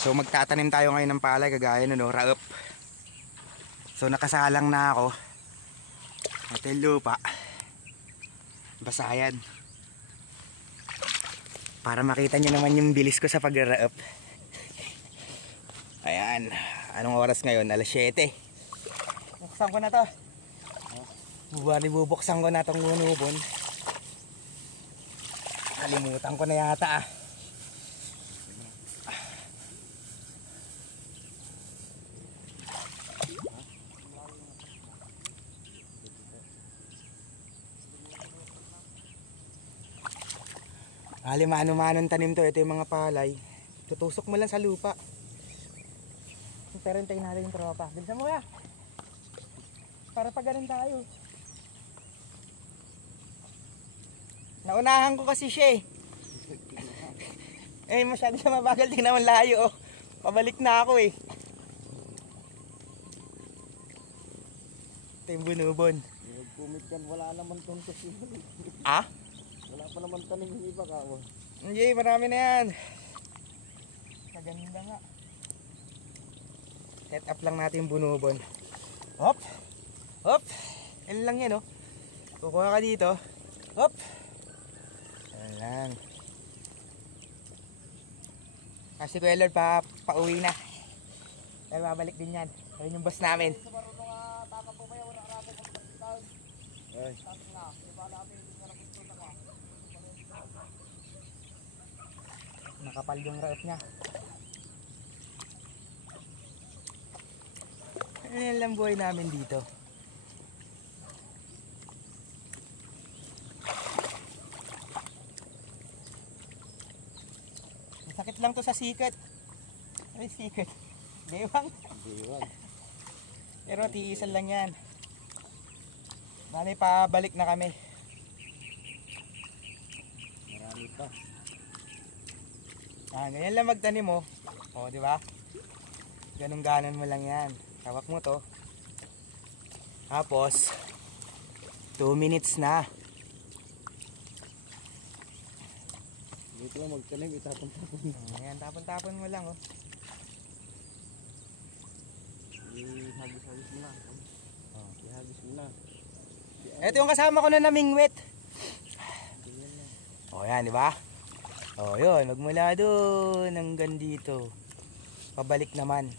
So magtatanim tayo ngayon ng palay kagaya no, raup. So nakasalang na ako. Ito yung lupa. Basayan. Para makita nyo naman yung bilis ko sa pag-raup. Ayan. Anong oras ngayon? Alas 7. Buksan ko na to. Bubuksan ko na tong gunubon. Kalimutan ko na yata mano-manong tanim to. Ito yung mga palay. Tutusok mo lang sa lupa. Pero hintayin natin yung tropa. Bilisan mo kaya. Para pag ganun tayo. Naunahan ko kasi siya eh. Masyado siya mabagal. Tingnan mo layo. Pabalik na ako eh. Ito yung bunubon. Nagpumit yan. Wala naman tuntos yun. Ah? Wala pa naman tanim yung iba ka. Hindi, marami na yan. Maganda nga. Set up lang natin yung bunubon. Hop! Hop! Yan lang yan oh. Kukuha ka dito. Hop! Yan lang. Kasi Kuya Lord pauwi na. Kaya babalik din yan. Ayun yung boss namin. Ay. Nakapal yung raup niya. Ayan lang buhay namin dito. Masakit lang to sa sikat. Ay sikat. Bewang. Bewang. Pero tiisan lang yan. Bali pabalik na kami. Marami pa. Ganyan lang magtanim mo. O, di ba? Ganun-ganon mo lang yan. Hawak mo to. Tapos 2 minutes na. Dito lang magtanim, itapon-tapon. Ayan, tapon-tapon mo lang oh. Ihagis-hagis mo na. Ihagis mo na. Ito yung kasama ko na namingwit. O yan, di ba? O yun, magmula doon hanggang dito. Pabalik naman.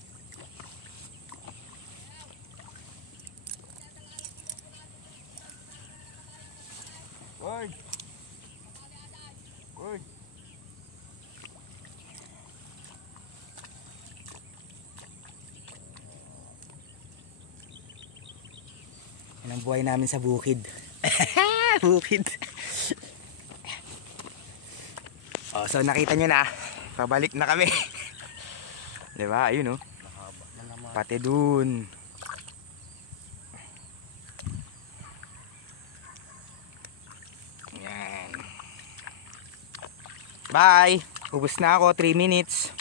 Word. Word. Yan ang buhay namin sa bukid. Bukid. Oh, so nakita nyo na. Pabalik na kami. Diba? Ayun oh. Pati dun. Yan. Bye. Ubus na ako. 3 minutes.